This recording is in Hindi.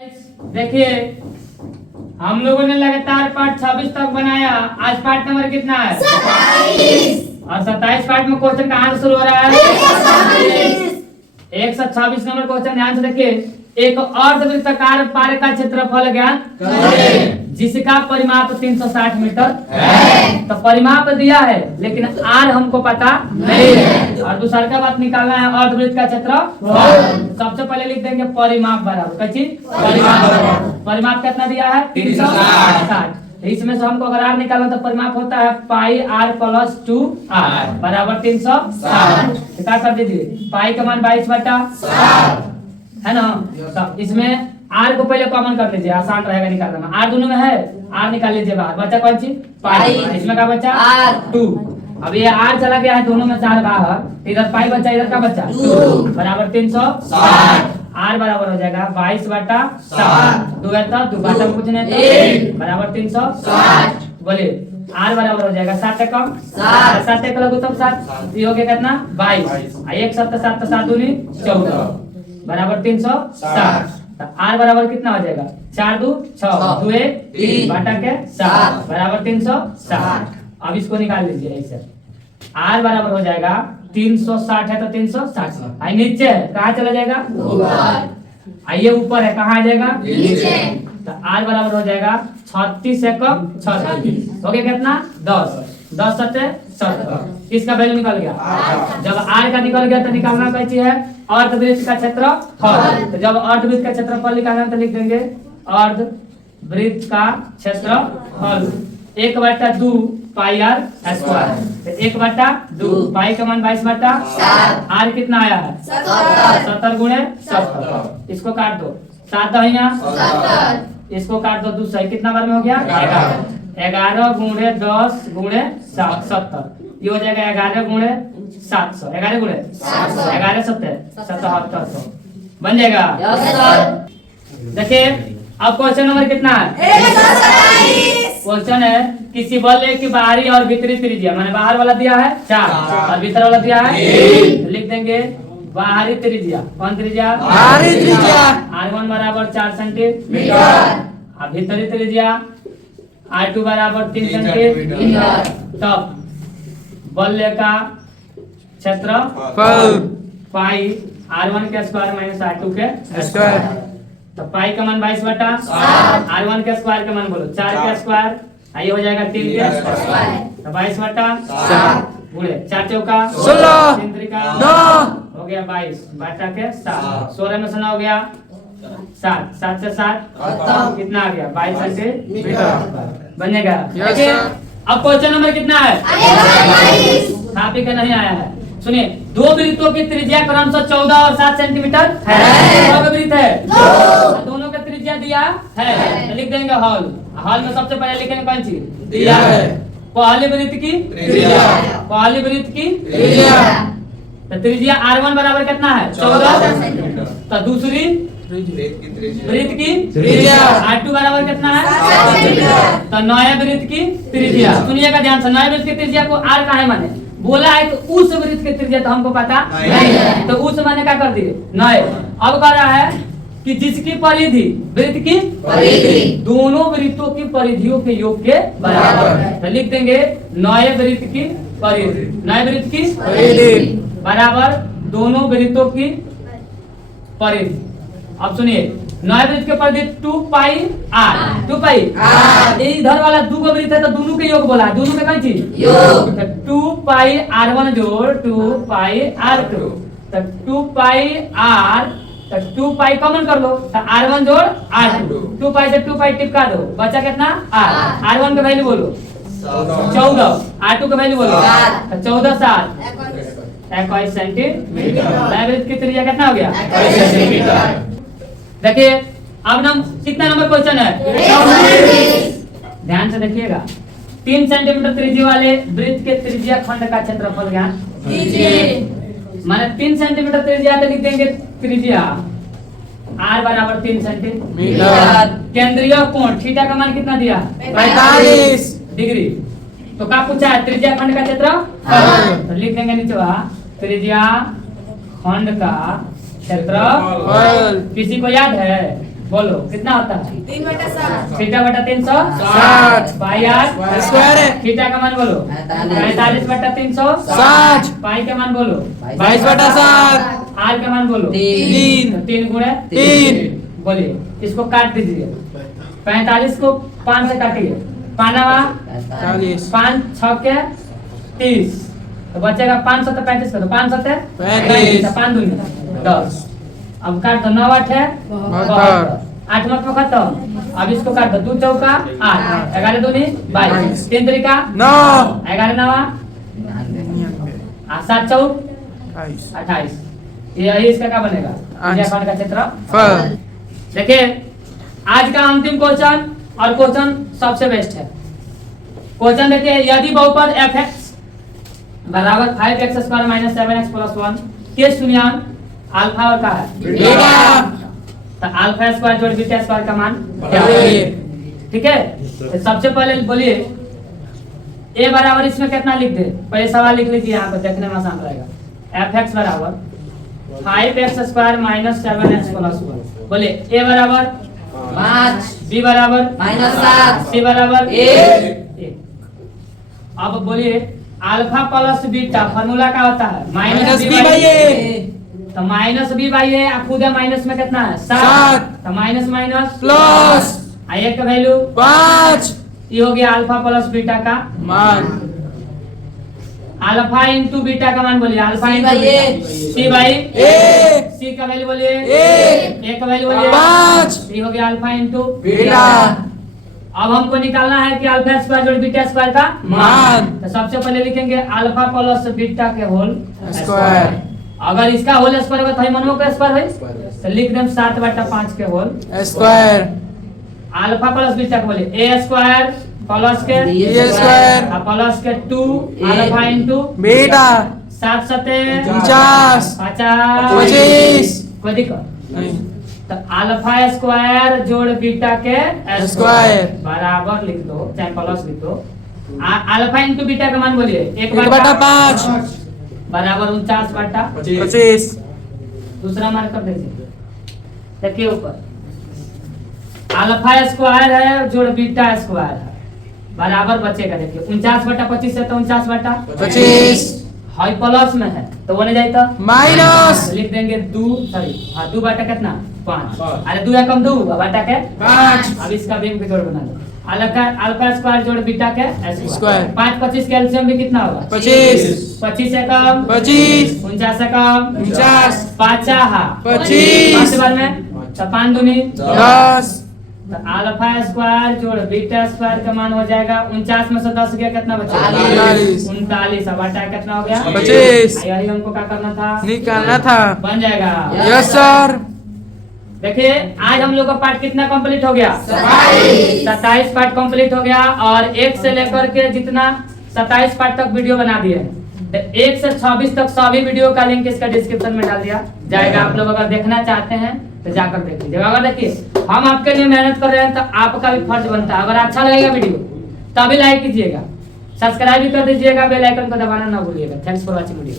देखिए हम लोगों ने लगातार पार्ट 26 तक बनाया। आज पार्ट नंबर कितना है? 27। और 27 पार्ट में क्वेश्चन कहाँ से शुरू हो रहा है? 126 नंबर क्वेश्चन ध्यान से देखिए। एक अर्धवृत्ताकार पारे का क्षेत्रफल ज्ञात करें जिसका परिमाप 360 मीटर है। तो परिमाप दिया है लेकिन आर हमको पता नहीं है। और दूसरा का बात निकालना है अर्धवृत्त का क्षेत्रफल। सबसे पहले लिख देंगे परिमाप बराबर कची परिमाप कितना दिया है? 360। इसमें से हमको अगर आर निकालना तो परिमाप होता है पाई आर प्लस 2 आर बराबर 360। क्या कर दीजिए पाई का मान 22/7 है ना। तो इसमें आर को पहले कॉमन कर लीजिए, आसान रहेगा निकालना में। आर दोनों में है, आर निकाल लीजिए बाहर। बचा कौन सी? पाई। इसमें क्या बचा? आर 2। अब ये आर चला गया है दोनों में 4 बाहर, इधर पाई बचा, इधर का बचा 2 बराबर 360। आर बराबर हो जाएगा 22/7। 2 बाटा में कुछ नहीं बराबर 360। बोलिए आर बराबर हो जाएगा 7 कम 7 एक लघुत्तम 7 ये हो गया कितना 22। 1 7 7 7 दूनी 14 बराबर 360। तो आर बराबर कितना हो जाएगा 4 2 6 2 1 3 बाटा के 7 बराबर 360। अब इसको निकाल लीजिए ऐसे। आर बराबर हो जाएगा 360 है तो 360 आई नीचे है कहाँ चला जाएगा ऊपर। आइए ऊपर है कहाँ आ जाएगा नीचे। तो आर बराबर हो जाएगा 36 से कम 36 हो गया कितना 10 10 7 70। इसका वैल्यू निकल गया। जब आर का निकल गया तो निकालना कैसी है अर्धवृत्त का क्षेत्रफल। तो जब अर्धवृत्त का क्षेत्रफल निकालना तो लिख देंगे अर्धवृत्त का क्षेत्रफल 1/2 पाई आर स्क्वायर। 1/2 पाई का मान 22/7। आर कितना आया है 70 गुणे 70। इसको काट दो 7 दहिया इसको काट दो 2 सही कितना बार में हो गया 11 गुणे 10 गुणे 70। ये हो जाएगा 11 गुणे 700 11 गुणे 11 77 बन जाएगा। देखिए अब क्वेश्चन नंबर कितना है? क्वेश्चन है किसी बल की बाहरी और भीतरी त्रिज्या माने बाहर वाला दिया है 4 और भीतर वाला दिया है लिख देंगे बाहरी त्रिज्या। कौन त्रिज्या? बाहरी त्रिज्या। r1 बराबर 4 सेंटीमीटर और भीतरी त्रिज्या r2 बराबर 3 सेंटीमीटर। तब बल का क्षेत्रफल पाई r1 के स्क्वायर माइनस r2 के स्क्वायर। तो पाई का मान 22/7 r1 के स्क्वायर का मान बोलो 4 के स्क्वायर आइए हो जाएगा 3 के स्क्वायर। तो 22/7 गुणे 4 चौका 16 3 त्रिका 9 हो गया 22 बाटा के 7 16 में से 9 हो गया 7 7 से 7 कितना आ गया 22 सेंटीमीटर बनेगा। देखिए अब क्वेश्चन नंबर कितना है? काफी का नहीं आया है। सुनिए दो वृत्तों की त्रिज्या क्रमशः 14 और 7 सेंटीमीटर है। वृत्त है दोनों का त्रिज्या दिया है तो लिख देंगे हॉल। हॉल में सबसे पहले लिखेंगे कौन सी दिया है पहले वृत्त की त्रिज्या। पहले वृत्त की त्रिज्या तो त्रिज्या r1 बराबर कितना है 14। तो दूसरी वृत्त की त्रिज्या r2 बराबर कितना है तो नया वृत्त की त्रिज्या। सुनिएगा ध्यान से नया वृत्त की त्रिज्या को r काहे माने बोला है तो उस वृत्त की त्रिज्या तो हमको पता नहीं है तो उस माने क्या कर दिए नए। अब कह रहा है कि जिसकी परिधि वृत्त की परिधि दोनों वृत्तों की परिधियों के योग के बराबर है तो लिख देंगे नए वृत्त की परिधि। नए वृत्त की परिधि बराबर दोनों वृत्तों की परिधि। अब सुनिए नए वृत्त के परिधि 2 पाई आर 2 पाई आर। इधर वाला 2 का वृत्त है तो दोनों के योग बोला है दोनों में कौन चीज योग। तो 2 पाई r1 जोड़ 2 पाई r2 तो 2 पाई r तो 2 पाई कॉमन कर लो तो r1 जोड़ r2 2 पाई से 2 पाई टिपका दो बचा कितना r। r1 का वैल्यू बोलो 14 r2 का वैल्यू बोलो 14 7 21 सेंटीमीटर। नए वृत्त की त्रिज्या कितना हो गया 21 सेंटीमीटर। देखिए अब नम कितना नंबर क्वेश्चन है ध्यान से देखिएगा 3 सेंटीमीटर त्रिज्या वाले वृत्त के त्रिज्या खंड का क्षेत्रफल ज्ञात कीजिए। माने 3 सेंटीमीटर त्रिज्या तो लिख देंगे त्रिज्या r बराबर 3 सेंटीमीटर। केंद्रीय कोण थीटा का मान कितना दिया 45 डिग्री। तो क्या पूछा है त्रिज्या खंड का क्षेत्रफल तो लिख देंगे नीचे त्रिज्या खंड का क्षेत्रफल। किसी को याद है बोलो कितना होता है 3/7 थीटा बटा 360 60 पाई आर स्क्वायर है थीटा का मान बोलो 45 बटा 360 60 पाई का मान बोलो 22/7 आर का मान बोलो 3 3 गुणे 3 बोलिए इसको काट दीजिए 45 को 5 से काटिए पानावा 40 5 6 के 30 तो बचेगा 5 7 35 करो 5 7 35 5 2 10 अब काट दो 9 8 है 72 8 मत में खत्म अब इसको काट दो 2 चौका 8 11 दूनी 22 3 तरीका 9 11 नवा 7 चौक 28 28 यही इसका क्या बनेगा आंसर। का क्षेत्र फल देखिए आज का अंतिम क्वेश्चन और क्वेश्चन सबसे बेस्ट है क्वेश्चन देखिए यदि बहुपद fx बराबर 5x² - 7x + 1 के शून्यांक अल्फा और का है बीटा तो अल्फा स्क्वायर जोड़ बीटा स्क्वायर का मान क्या बताइए। है ठीक है तो सबसे पहले बोलिए a बराबर इसमें कितना लिख दे पहले सवाल लिख लीजिए यहाँ पर देखने में आसान रहेगा fx बराबर 5x² - 7x + 1 बोले a बराबर 5 b बराबर -7 c बराबर 1 अब बोलिए अल्फा प्लस बीटा फार्मूला क्या होता है माइनस b बाई a तो माइनस b बाई ए खुद है माइनस में कितना है 7 तो माइनस माइनस प्लस a का वैल्यू 5 ये हो गया अल्फा प्लस बीटा का मान अल्फा इंटू बीटा का मान बोलिए alpha C into by A। C by a C का वैल्यू बोलिए A। ए का वैल्यू बोलिए 5 ये हो गया अल्फा इंटू बीटा अब हमको निकालना है कि अल्फा स्क्वायर जोड़ बीटा स्क्वायर का मान तो सबसे पहले लिखेंगे अल्फा प्लस बीटा के होल स्क्वायर अगर इसका होल स्क्वायर होगा तो हम मनमो का स्क्वायर है तो लिख दें 7/5 के whole square alpha plus beta को बोले a स्क्वायर प्लस के b स्क्वायर और प्लस के 2 अल्फा इंटू बीटा 7 7 50 50 25 कोई दिक्कत तो अल्फा स्क्वायर जोड़ बीटा के स्क्वायर बराबर लिख दो चाहे प्लस लिख दो अल्फा इंटू बीटा का मान बोलिए 1/5 बराबर 49/25 25 दूसरा मान कर दीजिए देखिए ऊपर अल्फा स्क्वायर है जोड़ बीटा स्क्वायर है बराबर बचेगा देखिए 49/25 है तो 49/25 हाई प्लस में है तो बोले जाए तो माइनस लिख देंगे 2 सॉरी हाँ 2 बटा कितना 5 अरे 2 या कम 2 बटा के 5 अब इसका भी जोड़ बना दो अल्फा स्क्वायर जोड़ बीटा के स्क्वायर 5 25 का एलसीएम भी कितना होगा 25 25 से कम 25 49 से कम 49 5 25 5 बार में तो 5 दूनी 10 तो अल्फा स्क्वायर जोड़ बीटा स्क्वायर का मान हो जाएगा 49 में से 10 गया कितना बचा 39 39 अब बटा कितना हो गया 25 यही हमको क्या करना था निकालना था बन जाएगा यस सर देखिए आज हम लोग का पार्ट कितना कंप्लीट हो गया 27 पार्ट कंप्लीट हो गया और 1 से लेकर के जितना 27 पार्ट तक वीडियो बना दिए तो 1 से 26 तक सभी वीडियो का लिंक इसका डिस्क्रिप्शन में डाल दिया जाएगा आप लोग अगर देखना चाहते हैं तो जाकर देख लीजिएगा अगर देखिए हम आपके लिए मेहनत कर रहे हैं तो आपका भी फर्ज बनता है अगर अच्छा लगेगा वीडियो तभी लाइक कीजिएगा सब्सक्राइब भी कर दीजिएगा बेल आइकन को दबाना ना भूलिएगा थैंक्स फॉर वॉचिंग वीडियो